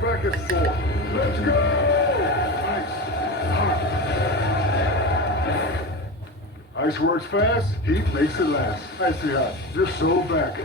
back at 4. Let's go! Ice works fast, heat makes it last. Icy hot, just so back.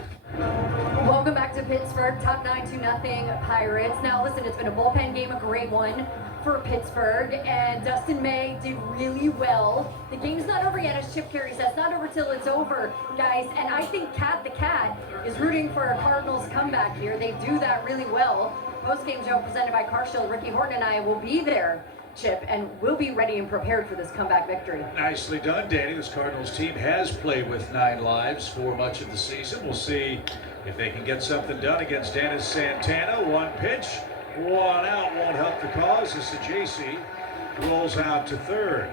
Welcome back to Pittsburgh, top 9-0 Pirates. Now listen, it's been a bullpen game, a great one for Pittsburgh, and Dustin May did really well. The game's not over yet, as Chip Carey says, not over till it's over, guys, and I think Cat the Cat is rooting for a Cardinals comeback here. They do that really well. Post-game show presented by CarShield. Ricky Horton and I will be there, Chip, and we'll be ready and prepared for this comeback victory. Nicely done, Danny. This Cardinals team has played with 9 lives for much of the season. We'll see if they can get something done against Dennis Santana. 1 pitch, 1 out, won't help the cause as the JC rolls out to third.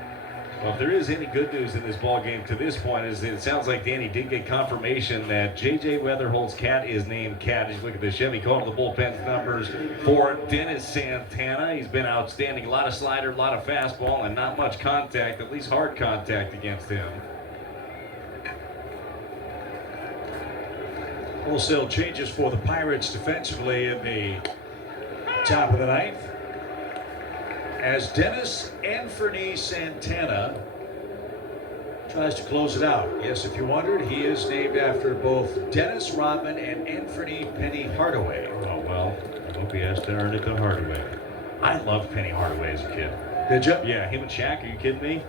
Well, if there is any good news in this ball game to this point, is it sounds like Danny did get confirmation that J.J. Weatherhold's cat is named Cat. As you look at the Chevy Call to the bullpen numbers for Dennis Santana. He's been outstanding. A lot of slider, a lot of fastball, and not much contact, at least hard contact against him. Wholesale changes for the Pirates defensively in the top of the 9th. As Dennis Anthony Santana tries to close it out. Yes, if you wondered, he is named after both Dennis Rodman and Anthony Penny Hardaway. Oh, well, I hope he has to earn it to Hardaway. I loved Penny Hardaway as a kid. Did you? Yeah, him and Shaq, are you kidding me?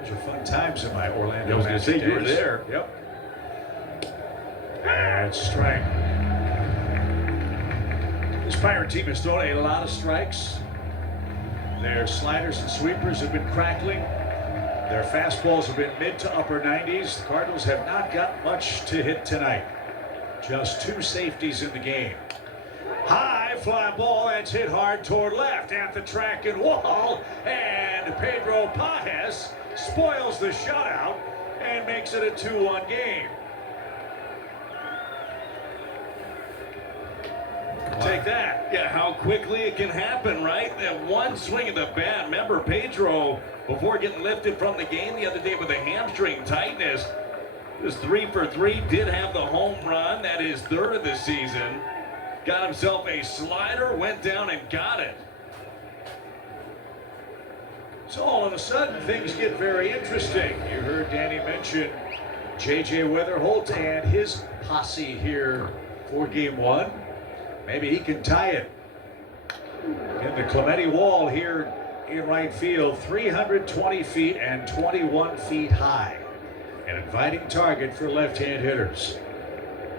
Those were fun times in my Orlando. I was going to say, days. you were there. Yep. And strike. This Pirate team has thrown a lot of strikes. Their sliders and sweepers have been crackling. Their fastballs have been mid to upper 90s. The Cardinals have not got much to hit tonight. Just 2 safeties in the game. High fly ball, that's hit hard toward left at the track and wall. And Pedro Pages spoils the shutout and makes it a 2-1 game. Take that. Yeah, how quickly it can happen, right? That one swing of the bat. Remember, Pedro, before getting lifted from the game the other day with a hamstring tightness, was 3 for 3, did have the home run. That is 3rd of the season. Got himself a slider, went down and got it. So all of a sudden, things get very interesting. You heard Danny mention J.J. Weatherholt and his posse here for Game 1. Maybe he can tie it. In the Clemente wall here in right field, 320 feet and 21 feet high. An inviting target for left-hand hitters.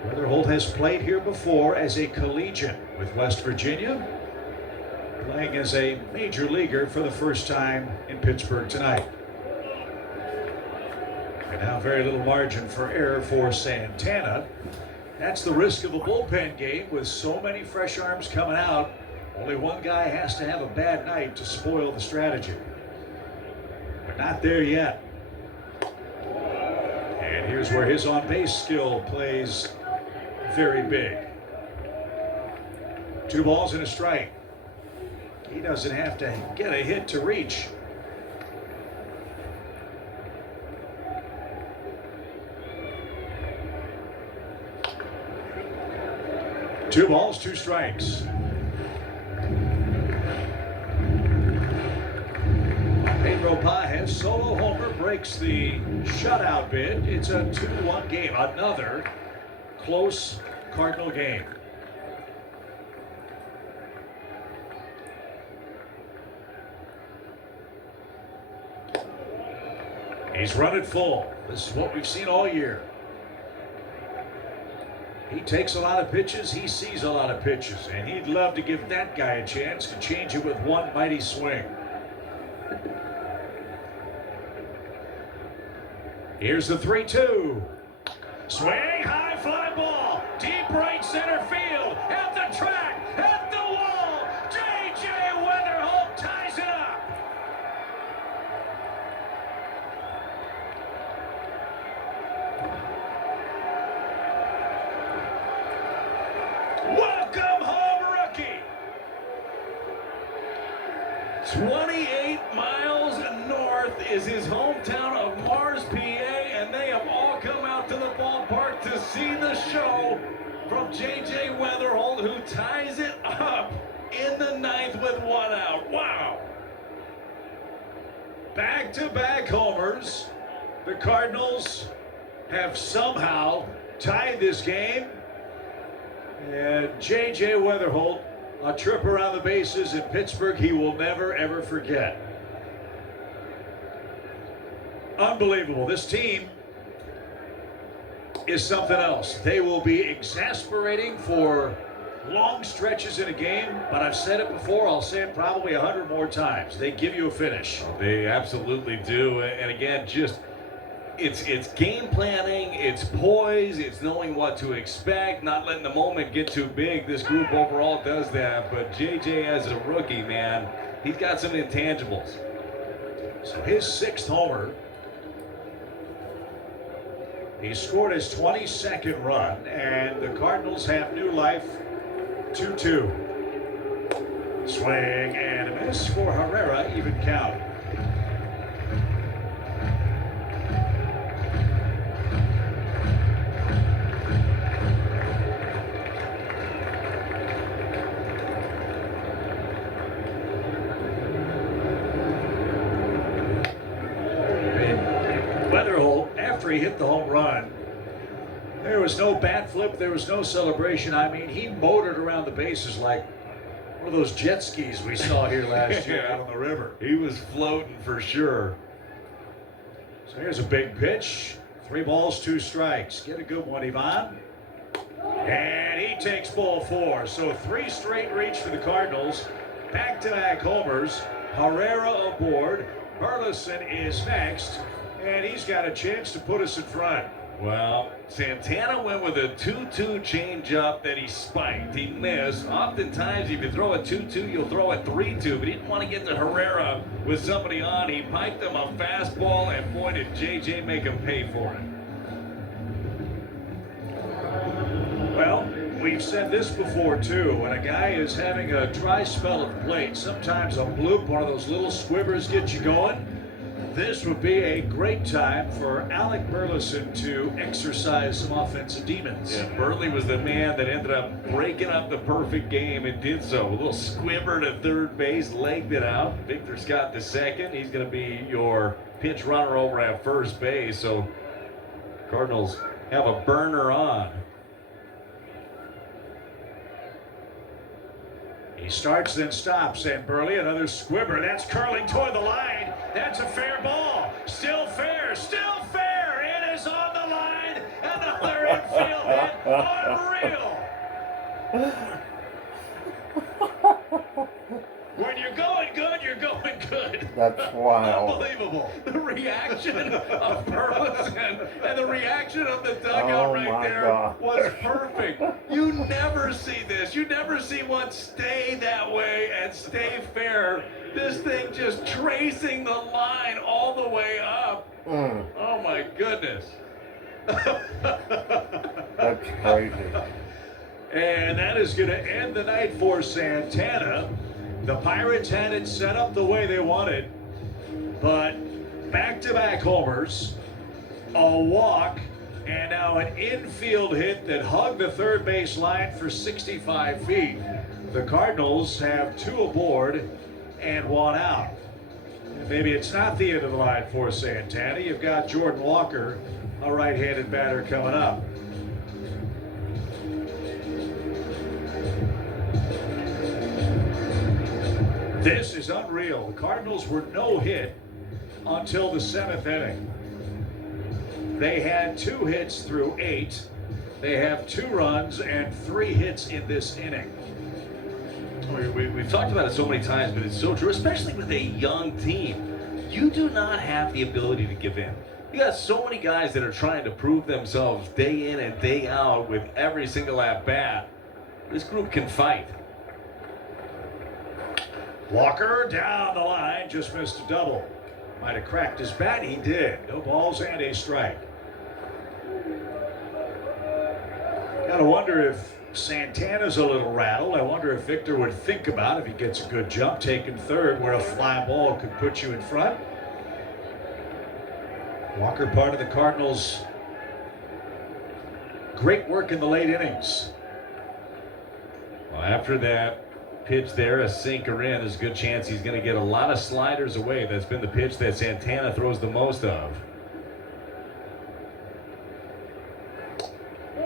Weatherholt has played here before as a collegiate with West Virginia, playing as a major leaguer for the first time in Pittsburgh tonight. And now very little margin for error for Santana. That's the risk of a bullpen game with so many fresh arms coming out. Only one guy has to have a bad night to spoil the strategy. We're not there yet. And here's where his on-base skill plays very big. 2 balls and a strike. He doesn't have to get a hit to reach. Two balls, 2 strikes. Pedro Pages solo homer breaks the shutout bid. It's a 2-1 game. Another close Cardinal game. He's run it full. This is what we've seen all year. He takes a lot of pitches, he sees a lot of pitches, and he'd love to give that guy a chance to change it with one mighty swing. Here's the 3-2. Swing, high fly ball, deep right center field, at the track, at the wall. J.J. Weatherholt ties it up. Welcome home, rookie. 28 miles north is his hometown of Mars, PA, and they have all come out to the ballpark to see the show from J.J. Weatherholt, who ties it up in the ninth with one out. Wow. Back-to-back homers. The Cardinals have somehow tied this game. And J.J. Weatherholt, a trip around the bases in Pittsburgh he will never, ever forget. Unbelievable. This team is something else. They will be exasperating for long stretches in a game, but I've said it before, I'll say it probably 100 more times. They give you a finish. They absolutely do. And again, just it's game planning, it's poise, it's knowing what to expect, not letting the moment get too big. This group overall does that, but JJ as a rookie, man, he's got some intangibles. So his 6th homer. He scored his 22nd run, and the Cardinals have new life. 2-2. Swing and a miss for Herrera, even count. Weatherholt, after he hit the home run, there was no bat flip, there was no celebration. I mean, he motored around the bases like one of those jet skis we saw here last year out on the river. He was floating for sure. So here's a big pitch. 3 balls, 2 strikes. Get a good one, Ivan. And he takes ball 4. So 3 straight reach for the Cardinals. Back-to-back homers. Herrera aboard. Burleson is next. And he's got a chance to put us in front. Well, Santana went with a 2-2 changeup that he spiked. He missed. Oftentimes, if you throw a 2-2, you'll throw a 3-2. But he didn't want to get to Herrera with somebody on. He piped him a fastball, and boy, did JJ make him pay for it. Well, we've said this before, too. When a guy is having a dry spell at the plate, sometimes a bloop, one of those little squibbers, gets you going. This would be a great time for Alec Burleson to exercise some offensive demons. Yeah, Burley was the man that ended up breaking up the perfect game and did so. A little squibber to third base, legged it out. Victor Scott the second. He's going to be your pinch runner over at first base. So Cardinals have a burner on. He starts, then stops, and Burley, another squibber. That's curling toward the line. That's a fair ball. Still fair, still fair. It is on the line. Another infield hit. Unreal. When you're going good, you're going good. That's wild. Unbelievable. The reaction of Burleson and the reaction of the dugout Oh right my there God. was perfect. You never see this. You never see one stay that way and stay fair. This thing just tracing the line all the way up. Oh my goodness. That's crazy. And that is going to end the night for Santana. The Pirates had it set up the way they wanted, but back-to-back homers, a walk, and now an infield hit that hugged the third base line for 65 feet. The Cardinals have 2 aboard and 1 out. And maybe it's not the end of the line for Santana. You've got Jordan Walker, a right-handed batter, coming up. This is unreal. The Cardinals were no hit until the 7th inning. They had 2 hits through 8. They have 2 runs and 3 hits in this inning. We've talked about it so many times, but it's so true, especially with a young team. You do not have the ability to give in. You got so many guys that are trying to prove themselves day in and day out with every single at-bat. This group can fight. Walker down the line, just missed a double. Might have cracked his bat, he did. No balls and a strike. Gotta wonder if Santana's a little rattled. I wonder if Victor would think about, if he gets a good jump, taking third where a fly ball could put you in front. Walker, part of the Cardinals' great work in the late innings. Well, after that pitch there, a sinker in. There's a good chance he's going to get a lot of sliders away. That's been the pitch that Santana throws the most of.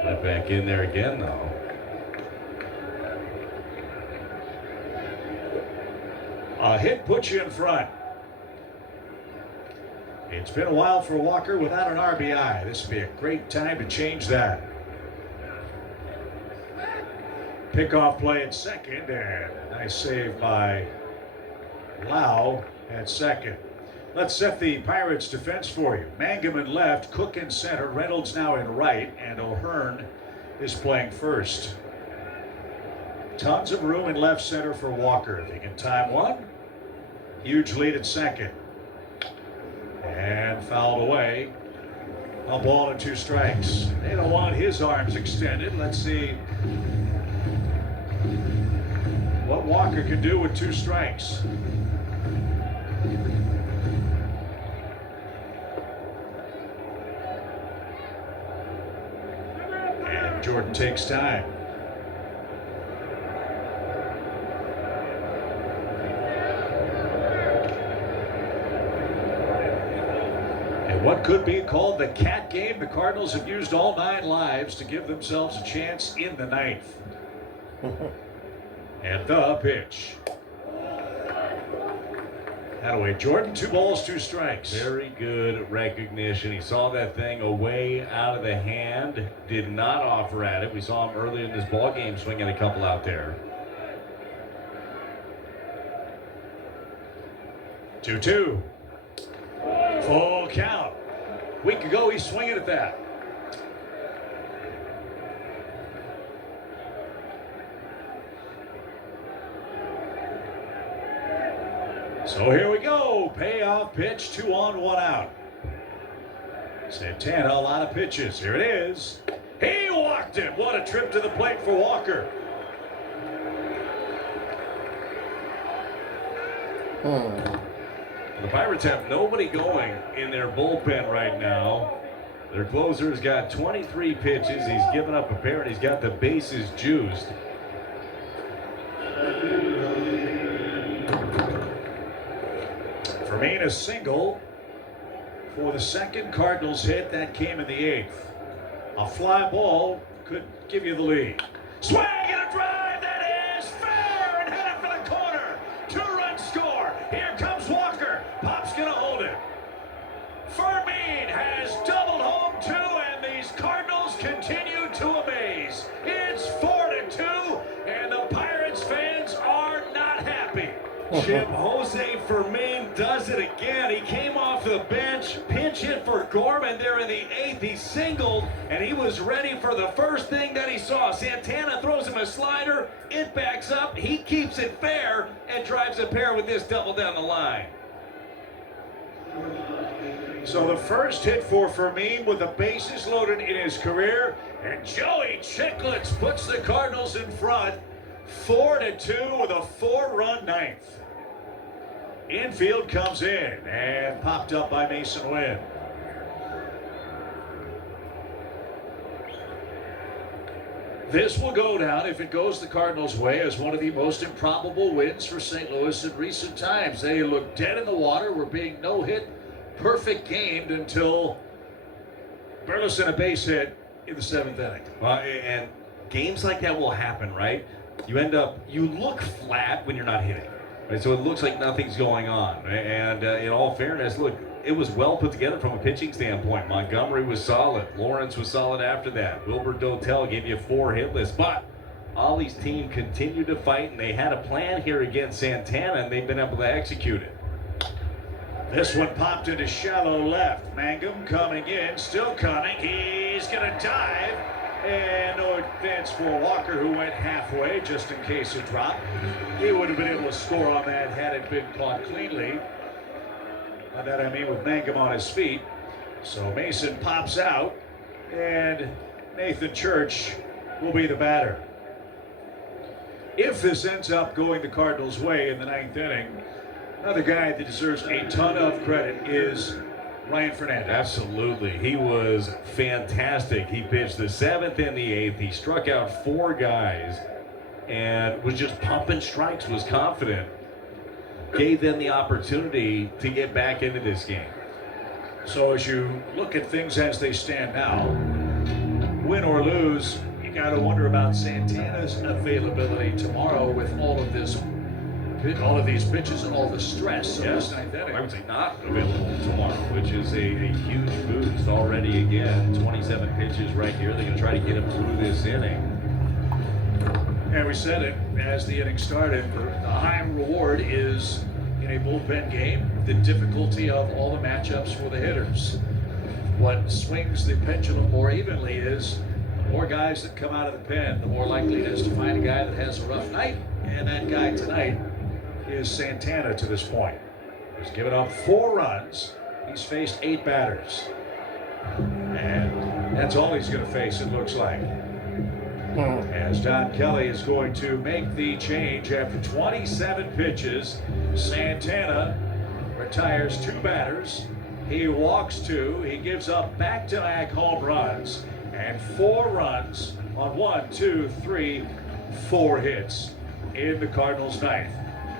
Let back in there again, though. A hit puts you in front. It's been a while for Walker without an RBI. This would be a great time to change that. Pickoff play at second, and nice save by Lau at second. Let's set the Pirates defense for you. Mangum in left, Cook in center, Reynolds now in right, and O'Hearn is playing first. Tons of room in left center for Walker. If he can time one, huge lead at second. And fouled away. A ball and 2 strikes. They don't want his arms extended. Let's see what Walker can do with 2 strikes. And Jordan takes time. What could be called the cat game. The Cardinals have used all 9 lives to give themselves a chance in the 9th. And the pitch. Hadaway Jordan, 2 balls, 2 strikes. Very good recognition. He saw that thing away out of the hand. Did not offer at it. We saw him earlier in this ball game swinging a couple out there. 2-2. Full count. A week ago, he's swinging at that. So here we go. Payoff pitch, 2 on, 1 out. Santana, a lot of pitches. Here it is. He walked it. What a trip to the plate for Walker. The Pirates have nobody going in their bullpen right now. Their closer's got 23 pitches. He's given up a pair, and he's got the bases juiced. Fermin a single for the second Cardinals hit. That came in the 8th. A fly ball could give you the lead. Swing and a drive. That is fair and headed for the corner. 2-run score. Here comes Walker. Pop's gonna hold it. Fermin has doubled home 2, and these Cardinals continue to amaze. It's 4-2, and the Pirates fans are not happy. Jim Jose Fermin does it again. He came off the bench, pinch hit for Gorman there in the 8th. He singled, and he was ready for the first thing that he saw. Santana throws him a slider. It backs up. He keeps it fair and drives a pair with this double down the line. So the first hit for Fermin with the bases loaded in his career, and Joey Chicklets puts the Cardinals in front 4-2 with a 4-run 9th. Infield comes in and popped up by Mason Wynn. This will go down, if it goes the Cardinals' way, as one of the most improbable wins for St. Louis in recent times. They looked dead in the water, were being no-hit, perfect gamed until Burleson a base hit in the 7th inning. And games like that will happen, right? You look flat when you're not hitting. Right? So it looks like nothing's going on. And in all fairness, look, it was well put together from a pitching standpoint. Montgomery was solid. Lawrence was solid after that. Wilbur Dotel gave you 4 hitless. But Ollie's team continued to fight, and they had a plan here against Santana, and they've been able to execute it. This one popped into shallow left. Mangum coming in, still coming. He's going to dive. And no advance for Walker, who went halfway just in case it dropped. He would have been able to score on that had it been caught cleanly. By that I mean with Mangum on his feet. So Mason pops out, and Nathan Church will be the batter. If this ends up going the Cardinals' way in the 9th inning, another guy that deserves a ton of credit is Ryan Fernandez. Absolutely. He was fantastic. He pitched the 7th and the 8th. He struck out 4 guys. and was just pumping strikes, was confident, gave them the opportunity to get back into this game. So as you look at things as they stand now, win or lose, you got to wonder about Santana's availability tomorrow with all of these pitches and all the stress of this ninth inning. I would say not available tomorrow, which is a huge boost already. Again, 27 pitches right here. They're going to try to get him through this inning. And we said it as the inning started, the high reward is in a bullpen game, the difficulty of all the matchups for the hitters. What swings the pendulum more evenly is the more guys that come out of the pen, the more likely it is to find a guy that has a rough night, and that guy tonight is Santana to this point. He's given up 4 runs. He's faced 8 batters. And that's all he's going to face, it looks like. As Don Kelly is going to make the change after 27 pitches, Santana retires 2 batters. He walks 2. He gives up back-to-back home runs and 4 runs on 4 hits in the Cardinals' ninth.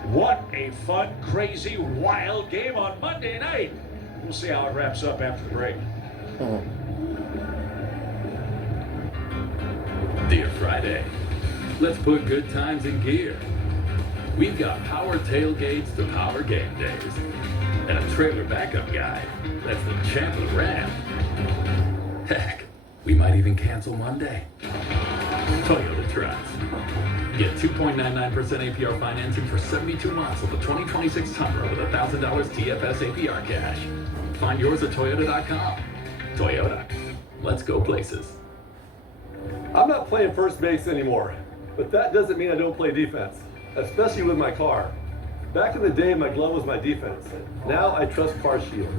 What a fun, crazy, wild game on Monday night. We'll see how it wraps up after the break. Dear Friday, let's put good times in gear. We've got power tailgates to power game days, and a trailer backup guy that's the champ of the ramp. Heck, we might even cancel Monday. Toyota trucks. Get 2.99% APR financing for 72 months on the 2026 Tundra with $1,000 TFS APR cash. Find yours at Toyota.com. Toyota. Let's go places. I'm not playing first base anymore, but that doesn't mean I don't play defense, especially with my car. Back in the day, my glove was my defense. Now I trust CarShield.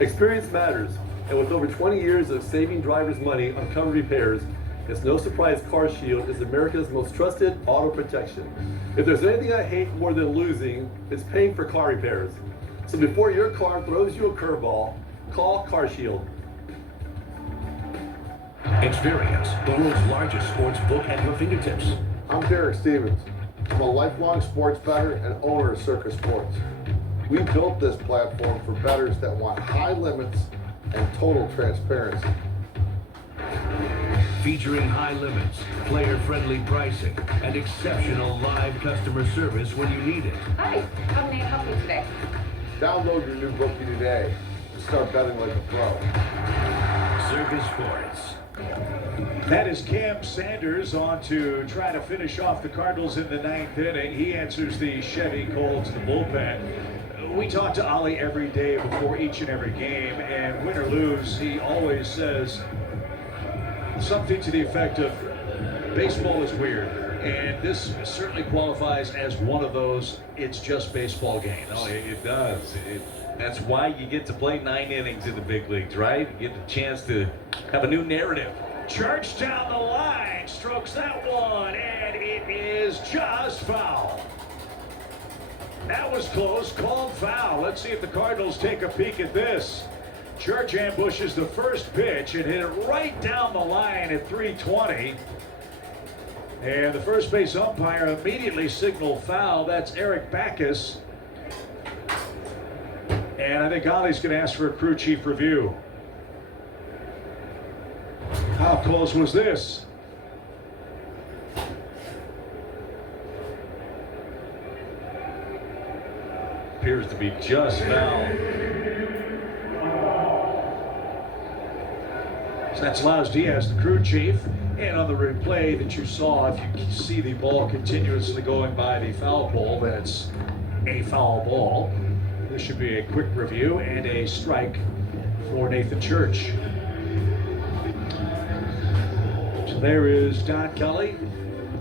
Experience matters, and with over 20 years of saving drivers money on covered repairs, it's no surprise CarShield is America's most trusted auto protection. If there's anything I hate more than losing, it's paying for car repairs. So before your car throws you a curveball, call CarShield. Experience the world's largest sports book at your fingertips. I'm Derek Stevens. I'm a lifelong sports bettor and owner of Circus Sports. We built this platform for bettors that want high limits and total transparency. Featuring high limits, player-friendly pricing, and exceptional live customer service when you need it. Hi, how may I help you today? Download your new bookie today and start betting like a pro. Circus Sports. That is Cam Sanders on to try to finish off the Cardinals in the 9th inning. He answers the Chevy call to the bullpen. We talk to Ollie every day before each and every game, and win or lose, he always says something to the effect of, baseball is weird, and this certainly qualifies as one of those it's just baseball games. No, it does. That's why you get to play 9 innings in the big leagues, right? You get the chance to have a new narrative. Charged down the line, strokes that one, and it is just foul. That was close, called foul. Let's see if the Cardinals take a peek at this. Church ambushes the first pitch and hit it right down the line at 320. And the first base umpire immediately signaled foul. That's Eric Backus. And I think Ollie's going to ask for a crew chief review. How close was this? Appears to be just foul. So that's Laz Diaz, the crew chief. And on the replay that you saw, if you see the ball continuously going by the foul pole, then it's a foul ball. This should be a quick review and a strike for Nathan Church. So there is Don Kelly.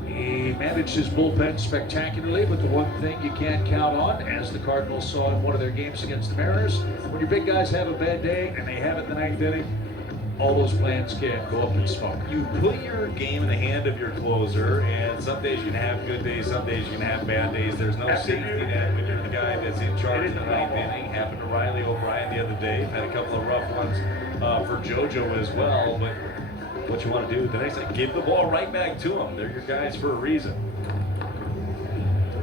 He managed his bullpen spectacularly, but the one thing you can't count on, as the Cardinals saw in one of their games against the Mariners, when your big guys have a bad day, and they have it in the 9th inning, all those plans can go up in smoke. You put your game in the hand of your closer, and some days you can have good days, some days you can have bad days. There's no safety net when you're the guy that's in charge in the 9th inning. Happened to Riley O'Brien the other day. Had a couple of rough ones for JoJo as well, but what you want to do the next time. Give the ball right back to them. They're your guys for a reason.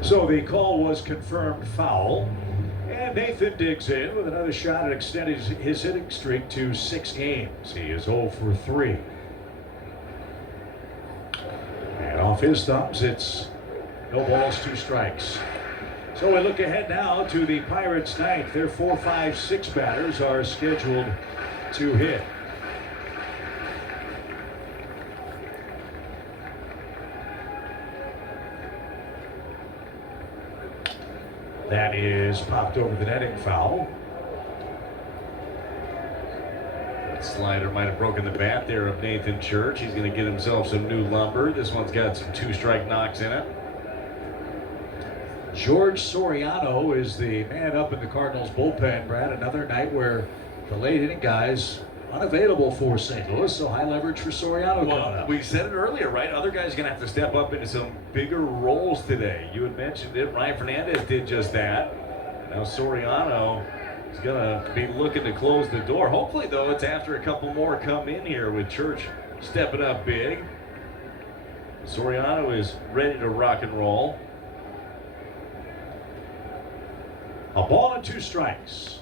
So the call was confirmed foul. And Nathan digs in with another shot and extended his hitting streak to 6 games. He is 0 for 3. And off his thumbs, it's no balls, 2 strikes. So we look ahead now to the Pirates' ninth. Their 4, 5, 6 batters are scheduled to hit. That is popped over the netting foul. That slider might have broken the bat there of Nathan Church. He's going to get himself some new lumber. This one's got some 2-strike knocks in it. George Soriano is the man up in the Cardinals bullpen, Brad. Another night where the late inning guys unavailable for St. Louis, so high leverage for Soriano coming up. We said it earlier, right? Other guys are going to have to step up into some bigger roles today. You had mentioned it. Ryan Fernandez did just that. Now Soriano is going to be looking to close the door. Hopefully, though, it's after a couple more come in here with Church stepping up big. Soriano is ready to rock and roll. A ball and 2 strikes.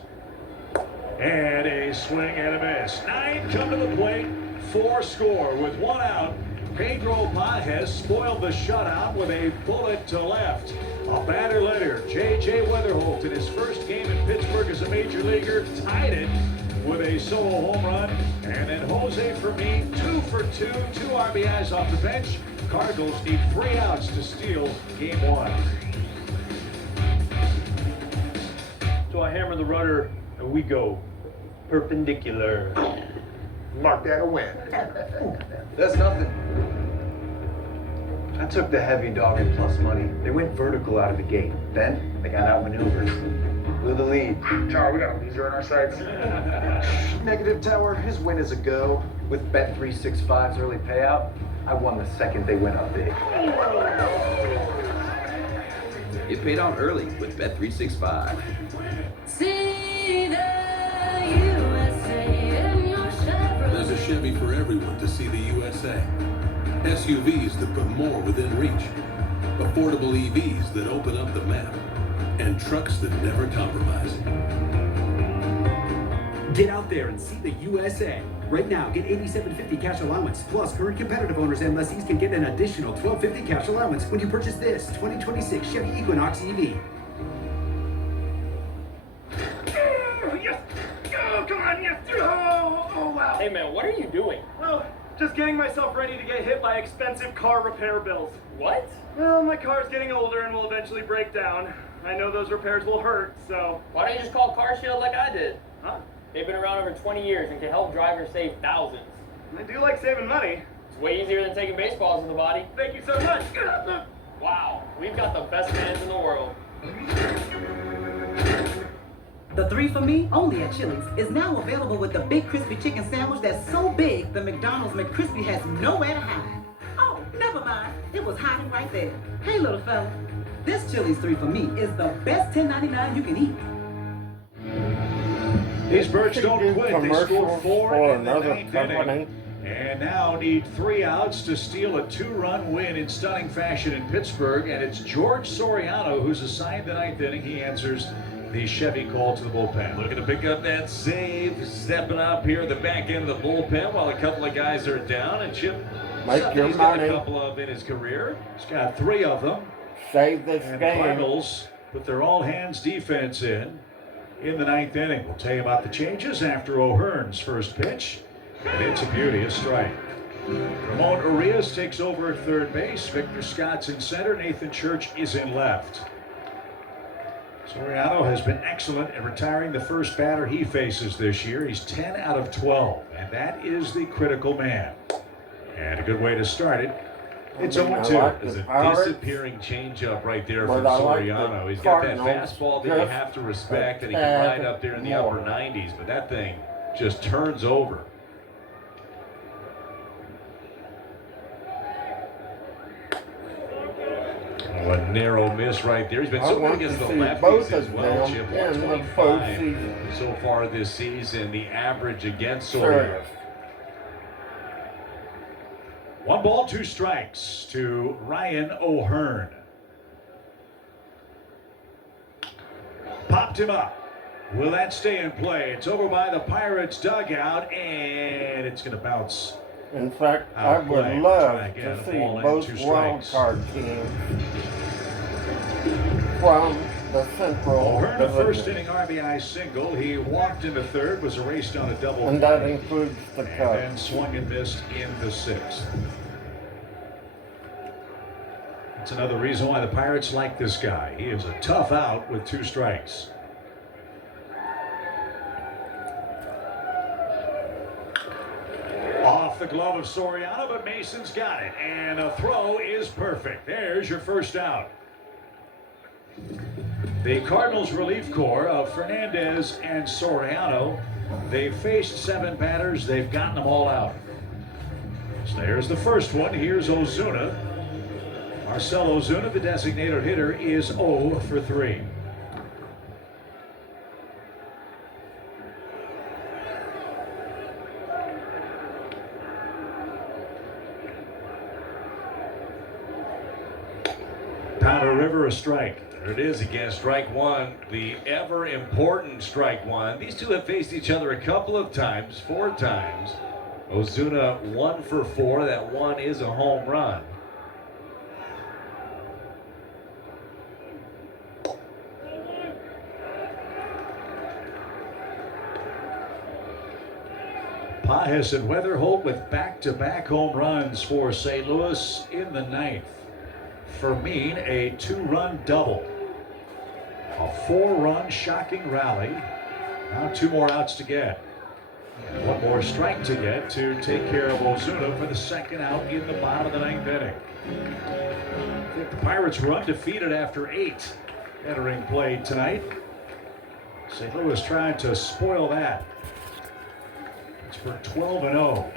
And a swing and a miss. 9 come to the plate, 4 score with 1 out. Pedro Pages spoiled the shutout with a bullet to left. A batter later, J.J. Weatherholt in his first game in Pittsburgh as a major leaguer tied it with a solo home run. And then Jose Fermin, 2 for 2, 2 RBIs off the bench. Cardinals need 3 outs to steal game 1. So I hammer the rudder and we go perpendicular. Mark that a win. That's nothing. I took the heavy dog and plus money. They went vertical out of the gate. Then they got outmaneuvered. Blew the lead. Charlie, we got a loser on our sides. Negative Tower, his win is a go. With Bet365's early payout, I won the second they went up big. It paid out early with Bet365. See the USA in your Chevrolet. There's a Chevy for everyone to see the USA. SUVs that put more within reach. Affordable EVs that open up the map. And trucks that never compromise. Get out there and see the USA. Right now, get $8,750 cash allowance. Plus, current competitive owners and lessees can get an additional $1,250 cash allowance when you purchase this 2026 Chevy Equinox EV. Yes! Oh, come on, yes! Oh, wow! Hey man, what are you doing? Well, just getting myself ready to get hit by expensive car repair bills. What? Well, my car's getting older and will eventually break down. I know those repairs will hurt, so... Why don't you just call CarShield like I did? Huh? They've been around over 20 years and can help drivers save thousands. I do like saving money. It's way easier than taking baseballs to the body. Thank you so much. Wow, we've got the best fans in the world. The 3 for Me, only at Chili's, is now available with the big crispy chicken sandwich that's so big the McDonald's McCrispy has nowhere to hide. Oh, never mind. It was hiding right there. Hey, little fella. This Chili's 3 for Me is the best $10.99 you can eat. These Birds don't quit. They scored 4 in the another 9th company. inning. And now need 3 outs to steal a 2-run win in stunning fashion in Pittsburgh. And it's George Soriano who's assigned the 9th inning. He answers the Chevy call to the bullpen. Looking to pick up that save, stepping up here at the back end of the bullpen while a couple of guys are down. And Chip, Make your he's got money. a couple of in his career. He's got 3 of them. Save this And game. Cardinals put their all-hands defense in the 9th inning. We'll tell you about the changes after O'Hearn's first pitch. And it's a beauty, a strike. Ramon Urias takes over at third base. Victor Scott's in center. Nathan Church is in left. Soriano has been excellent at retiring the first batter he faces this year. He's 10 out of 12, and that is the critical man. And a good way to start it. It's 0-2. There's a disappearing changeup right there from Soriano. He's got that fastball that you have to respect, and he can ride up there in the upper 90s, but that thing just turns over. Oh, a narrow miss right there. He's been so good against the lefties as well, Chip. 125 so far this season, the average against Soriano. 1 ball, 2 strikes to Ryan O'Hearn. Popped him up. Will that stay in play? It's over by the Pirates dugout, and it's going to bounce. In fact, I Out would play. love Try again. to A see ball and both 2 wild strikes. card teams from the Central O'Hearn, a first Division. inning RBI single. He walked into third, was erased on a double And that play, includes the and Cubs. then swung and missed in the 6th. That's another reason why the Pirates like this guy. He is a tough out with 2 strikes. Off the glove of Soriano, but Mason's got it. And a throw is perfect. There's your first out. The Cardinals relief corps of Fernandez and Soriano, they've faced 7 batters. They've gotten them all out. So there's the first one. Here's Ozuna. Marcell Ozuna, the designated hitter, is 0 for 3. Powder River, a strike. There it is again, strike one, the ever important strike one. These two have faced each other a couple of times, 4 times. Ozuna 1 for 4. That one is a home run. Pages and Weatherholt with back-to-back home runs for St. Louis in the 9th. Fermin, a 2-run double. A 4-run shocking rally. Now 2 more outs to get. And 1 more strike to get to take care of Ozuna for the 2nd out in the bottom of the 9th inning. I think the Pirates were undefeated after 8 entering play tonight. St. Louis trying to spoil that. It's for 12-0.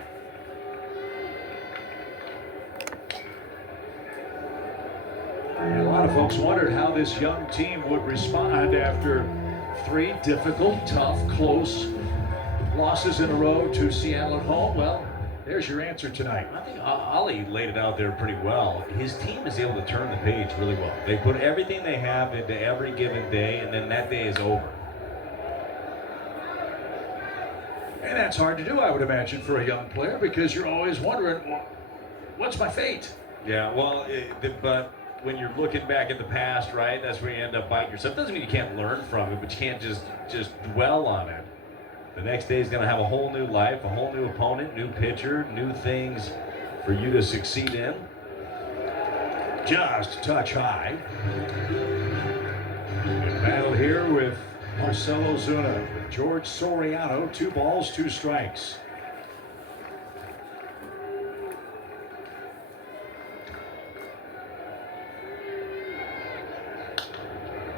And a lot of folks wondered how this young team would respond after 3 difficult, tough, close losses in a row to Seattle at home. Well, there's your answer tonight. I think Ollie laid it out there pretty well. His team is able to turn the page really well. They put everything they have into every given day, and then that day is over. And that's hard to do, I would imagine, for a young player, because you're always wondering, well, what's my fate? Yeah, well, but when you're looking back at the past, right, that's where you end up biting yourself. Doesn't mean you can't learn from it, but you can't just dwell on it. The next day is going to have a whole new life, a whole new opponent, new pitcher, new things for you to succeed in. Just a touch high. Good battle here with Marcell Ozuna, George Soriano, 2 balls, 2 strikes.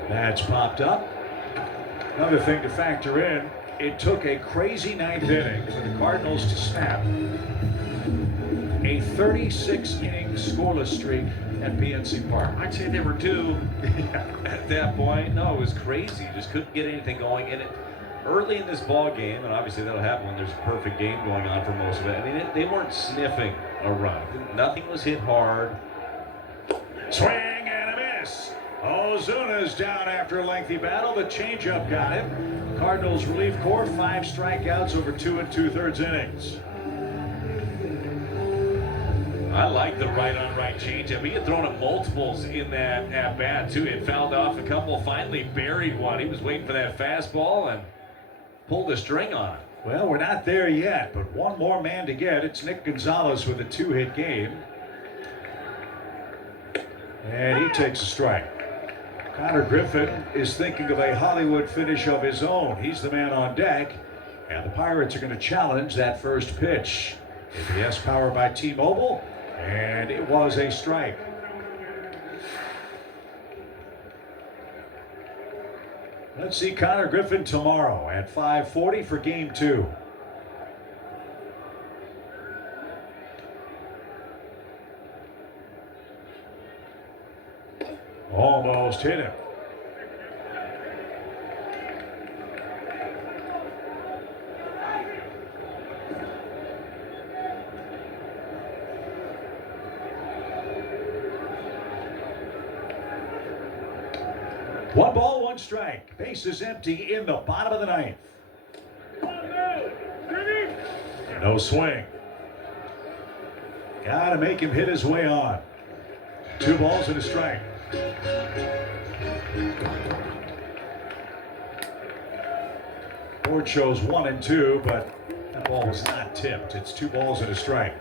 That's popped up. Another thing to factor in, it took a crazy 9th inning for the Cardinals to snap a 36-inning scoreless streak at PNC Park. I'd say they were due at that point. No, it was crazy. Just couldn't get anything going. And early in this ball game, and obviously that'll happen when there's a perfect game going on for most of it. I mean, they weren't sniffing a run. Nothing was hit hard. Swing and a miss. Ozuna's down after a lengthy battle. The changeup got him. Cardinals relief corps, 5 strikeouts over 2 2/3 innings. I like the right-on-right changeup. He had thrown it multiples in that at-bat, too. He had fouled off a couple, finally buried one. He was waiting for that fastball and pulled the string on it. Well, we're not there yet, but 1 more man to get. It's Nick Gonzalez with a 2-hit game. And he takes a strike. Connor Griffin is thinking of a Hollywood finish of his own. He's the man on deck, and the Pirates are going to challenge that first pitch. ABS powered by T-Mobile, and it was a strike. Let's see Connor Griffin tomorrow at 5:40 for Game 2. Almost hit him. 1 ball, 1 strike. Bases empty in the bottom of the 9th. No swing. Gotta make him hit his way on. 2 balls and a strike. Board shows 1 and 2, but that ball was not tipped. It's 2 balls and a strike.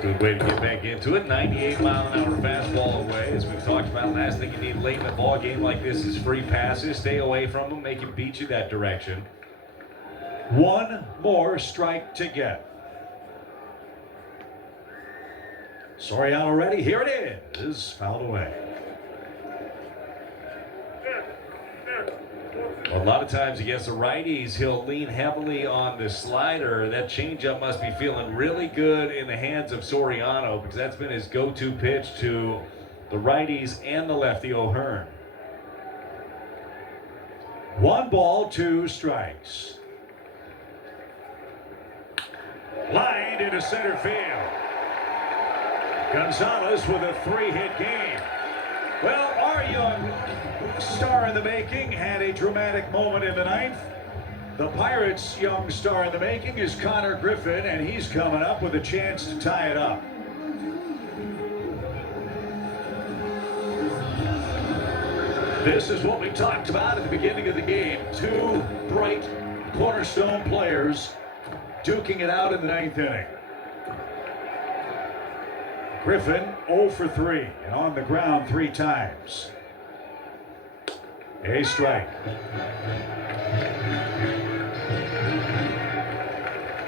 Good way to get back into it. 98-mile-an-hour fastball away. As we've talked about, last thing you need late in a ball game like this is free passes. Stay away from them. Make him beat you that direction. 1 more strike to get. Soriano ready. Here it is. Fouled away. A lot of times against the righties, he'll lean heavily on the slider. That changeup must be feeling really good in the hands of Soriano because that's been his go-to pitch to the righties and the lefty O'Hearn. 1 ball, 2 strikes. Lined into center field. Gonzalez with a 3-hit game. Well, our young star in the making had a dramatic moment in the 9th. The Pirates' young star in the making is Connor Griffin, and he's coming up with a chance to tie it up. This is what we talked about at the beginning of the game. 2 bright cornerstone players duking it out in the 9th inning. Griffin 0 for 3 and on the ground 3 times. A strike.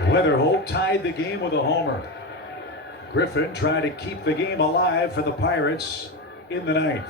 Weatherholt tied the game with a homer. Griffin tried to keep the game alive for the Pirates in the 9th.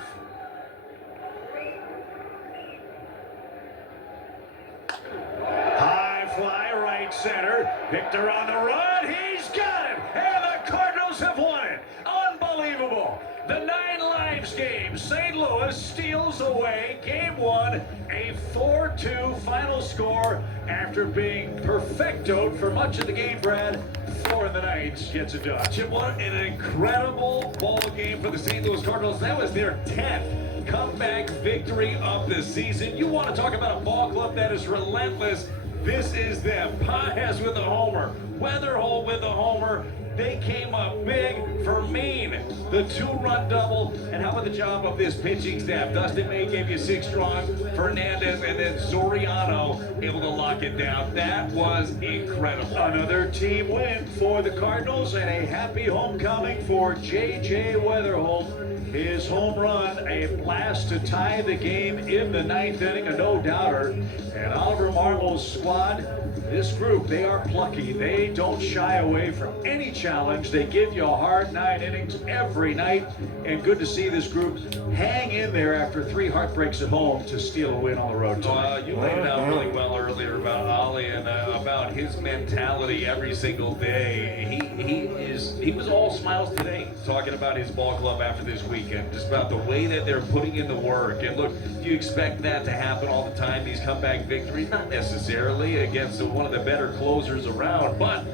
High fly right center. Victor on the run. He's got it. And the Cardinals have won it. Unbelievable. The 9 lives game. St. Louis steals away Game 1. A 4-2 final score after being perfectoed for much of the game, Brad. 4 in the 9th gets it done. Chip, what an incredible ball game for the St. Louis Cardinals. That was their 10th comeback victory of the season. You want to talk about a ball club that is relentless. This is them. Paez with a homer. Weatherholt with a homer. They came up big for Maine. The 2-run double. And how about the job of this pitching staff? Dustin May gave you 6 strong. Fernandez and then Soriano able to lock it down. That was incredible. Another team win for the Cardinals and a happy homecoming for J.J. Weatherholt. His home run, a blast to tie the game in the 9th inning, a no-doubter. And Oliver Marmole's squad, this group, they are plucky. They don't shy away from any challenge. They give you a hard 9 innings every night. And good to see this group hang in there after 3 heartbreaks at home to steal a win on the road tonight. You laid it out really well earlier about Ollie and about his mentality every single day. He was all smiles today, talking about his ball club after this weekend, just about the way that they're putting in the work. And look, do you expect that to happen all the time, these comeback victories? Not necessarily against one of the better closers around, but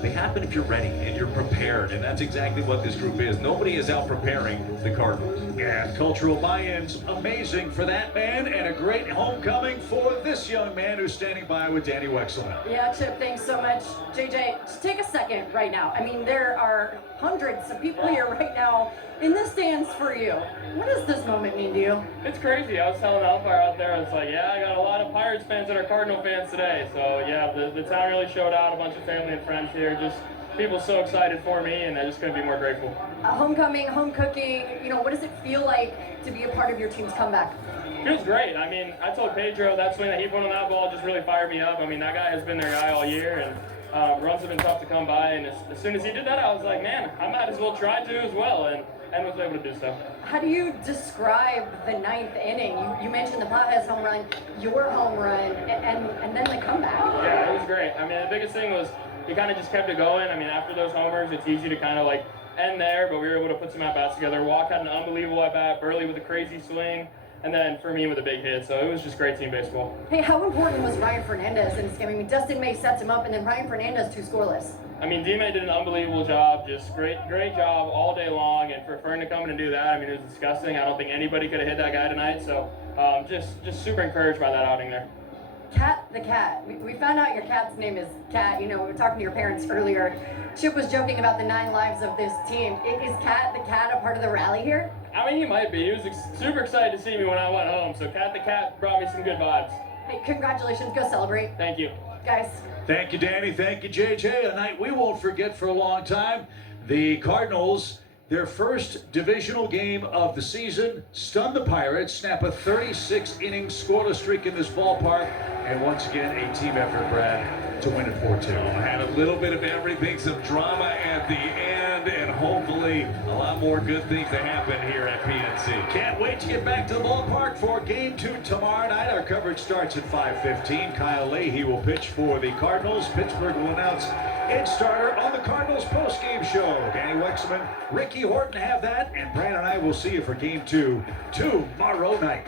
they happen if you're ready and you're prepared, and that's exactly what this group is. Nobody is out preparing the Cardinals. Yeah, cultural buy-ins, amazing for that man, and a great homecoming for this young man who's standing by with Danny Wexelman. Yeah, Chip, thanks so much. JJ, just take a second right now. I mean, there are hundreds of people here right now in the stands for you. What does this moment mean to you? It's crazy. I was telling the umpire out there, I was like, yeah, I got a lot of Pirates fans that are Cardinal fans today. So, yeah, the town really showed out, a bunch of family and friends here. Just people so excited for me, and I just couldn't be more grateful. Homecoming, home cooking, what does it feel like to be a part of your team's comeback? It was great. I mean, I told Pedro that swing that he put on that ball just really fired me up. I mean, that guy has been their guy all year, and runs have been tough to come by. And as soon as he did that, I was like, man, I might as well try to as well, and was able to do so. How do you describe the 9th inning? You mentioned the Paez home run, your home run, and then the comeback. Yeah, it was great. I mean, the biggest thing was he kind of just kept it going. I mean, after those homers, it's easy to kind of end there, but we were able to put some at-bats together. Walk had an unbelievable at-bat, Burley with a crazy swing. and then for me with a big hit. So it was just great team baseball. Hey, how important was Ryan Fernandez in this game? I mean, Dustin May sets him up, and then Ryan Fernandez 2 scoreless. I mean, D-May did an unbelievable job, just great job all day long, and for Fern to come in and do that, I mean, it was disgusting. I don't think anybody could have hit that guy tonight, so just super encouraged by that outing there. Cat the cat. We found out your cat's name is Cat. You know, we were talking to your parents earlier. Chip was joking about the 9 lives of this team. Is Cat the cat a part of the rally here? I mean, he might be. He was super excited to see me when I went home, so Cat the cat brought me some good vibes. Hey, congratulations. Go celebrate. Thank you. Guys. Thank you, Danny. Thank you, JJ. A night we won't forget for a long time. The Cardinals, their first divisional game of the season, stun the Pirates, snap a 36-inning scoreless streak in this ballpark, and once again, a team effort, Brad, to win it 4-2. Had a little bit of everything, some drama at the end, and hopefully a lot more good things to happen here at PNC. Can't wait to get back to the ballpark for Game 2 tomorrow night. Our coverage starts at 5:15. Kyle Leahy will pitch for the Cardinals. Pittsburgh will announce its starter on the Cardinals postgame show. Danny Wexman, Ricky Horton have that, and Brad and I will see you for Game 2 tomorrow night.